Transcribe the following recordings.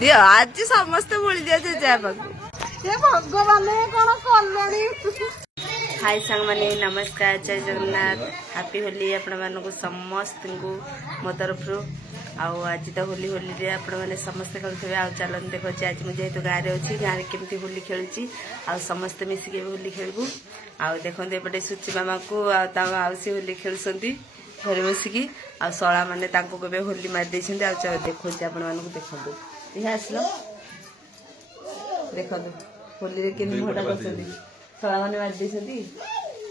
दियो आज समस्त बोली दिया जे भगवान कौन कलनी। हाय सांग माने नमस्कार जय जगन्नाथ हैप्पी होली आपण मानक समस्त को मो तरफ आज तो होली होली आपण मैंने समस्ते खेलुवे आ चलन देखो आज मुझे जेहेतु गाँव में अच्छी गाँव में केमती होली खेलुची आ समस्ते मिसिक होली खेलबू आ देखते एपटे सुची मामा को आउसी होली खेलुंट घरे बसिकी आ शला मैंने केवे होली मारी देखो आपण मानक देखो ये आसल देखो होली के भटा कर शला मैंने मारी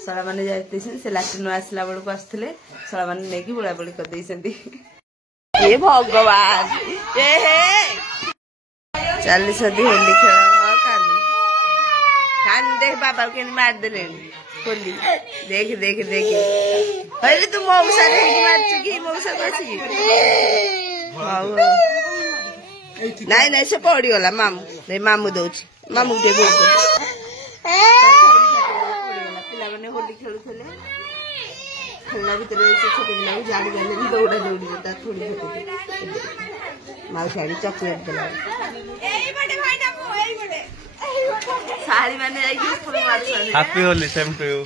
शला मैंने जाते से लाट्रिन आसला बेलू आसते शला मैंने नहीं बुड़ा बुड़ी कर ये भगवान चली होली खेल कान देख बाबा के मार दे होली देख देख देख अरे तू मौसा मार चुकी मौसा नाई नाई से पड़ी गला मामू नहीं मामू दौर मामू के पिला होली खेलु खेलना भर छोट पिला जाड़ी गले दौड़ा दौड़ी थोड़ी माउसी आड़ी चॉकलेट देला साड़ी मैंने happy Holi same to you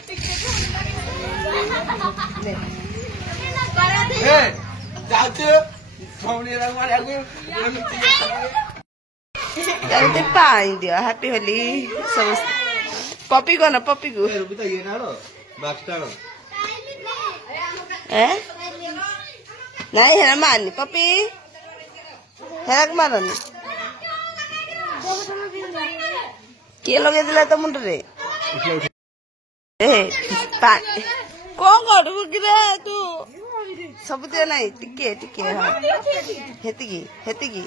पाई दियो हैप्पी होली समस्त पपी को ना पपी को नहीं है मारनी पपी है मारनी किए लगे दिला तो मुंड रे कौन करू कि तू सब दिया नहीं टिके टिके हाँ हेतिकी हेतिकी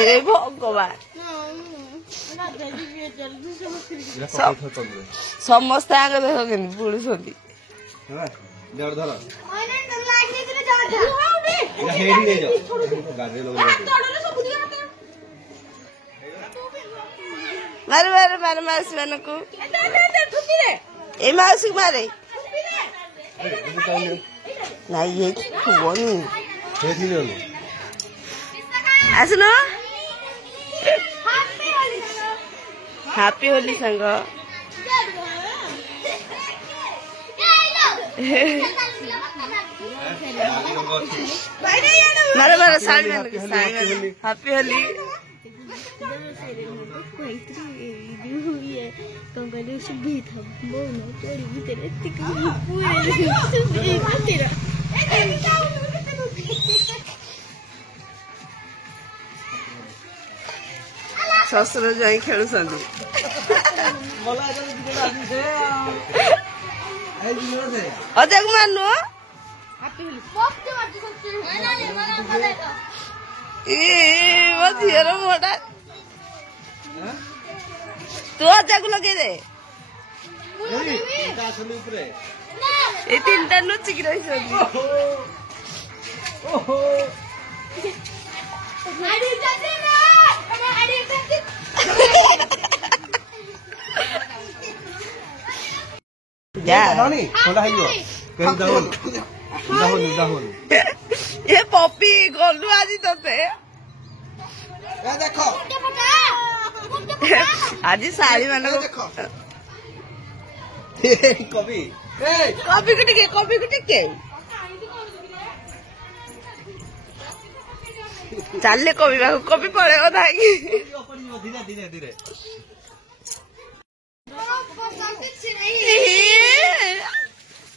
ए भगवान समस्त आगे देखो के बुड़ुछंती मारे मारे मारे माउसी मान को ए माउसी मारे नहीं ये बोनी आसनो हैप्पी होली संग मारे मारे साड़ी हैप्पी होली ससुर जाई खेलु अजक मानु झीर मोटा तू अजक लगे दे ये तीन टा नुचिक रही ये पपी गलु आज ते आज साड़ी मान कभी को टिके चलले कभी पड़े धीरे धीरे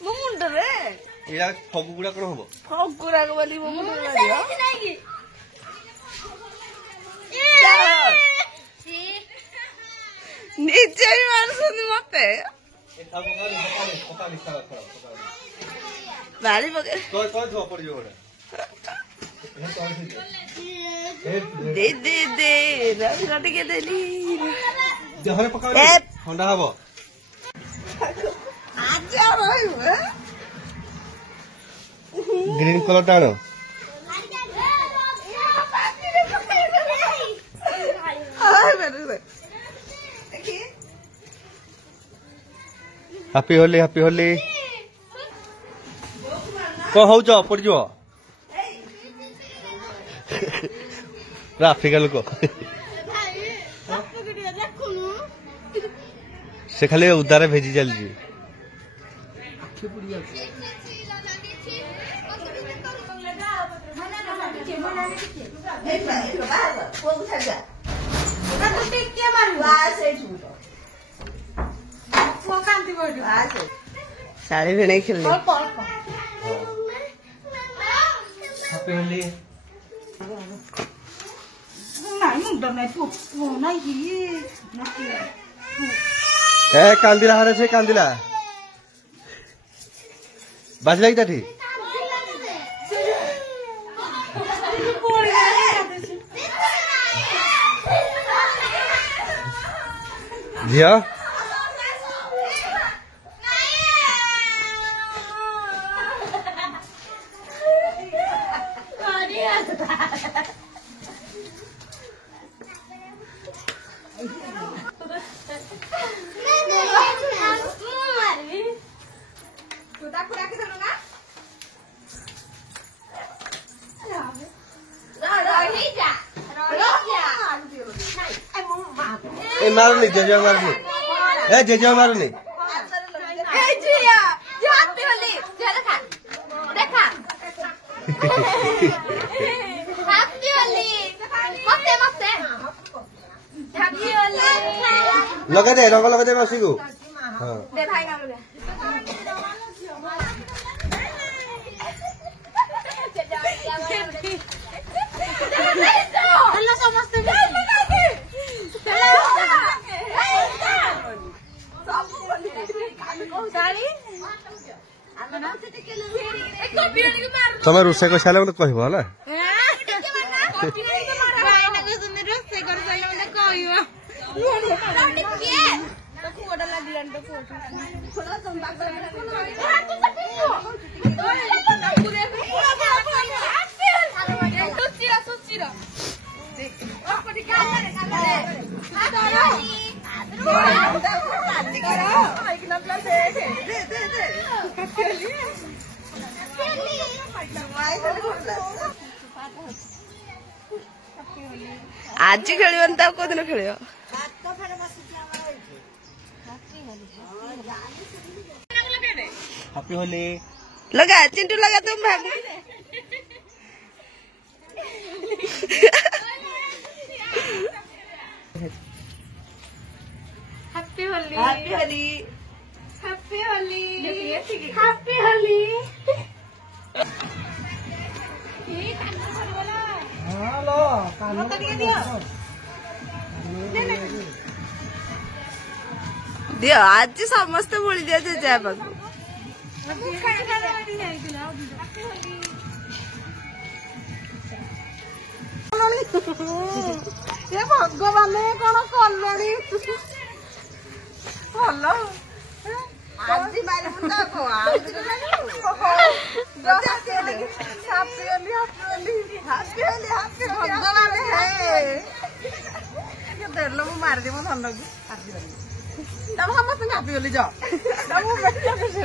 मो मुंड रे एला फगु गुडा कोन होबो फगु गुडा बोली मो मुंड रे नीचे ही मारसनी मते बाली बगे तो धो पड़ियो ओडा दे दे दे राटी के देली जहरे पकाओ ठंडा हबो आजा भाई ग्रीन कलर टाणो हैप्पी होली कौन हो जाओ पड़ जाओ आफ्रिका लोक से खाली उदार भेजी चलती साड़ी भी नहीं खेल कांदिला हारे से कांदिला बाजला की ताठी झिया मारनी जेजा मारनी जेजा मारनी लगा दे रंग लगा दे मौसी को हाँ तुम रोषे कर सारे मत कह ना आज खेल कौ दिन खेल हैप्पी होली लगा चिंटू लगा तुम भाग happy Holi happy Holi happy Holi happy Holi hello कान दियो आज समस्त बोली दिया जय बाबू भगवान कौन कलनी भल आज देल मु मारिदी मो धन को समस्त हापी गली जाओ खुशी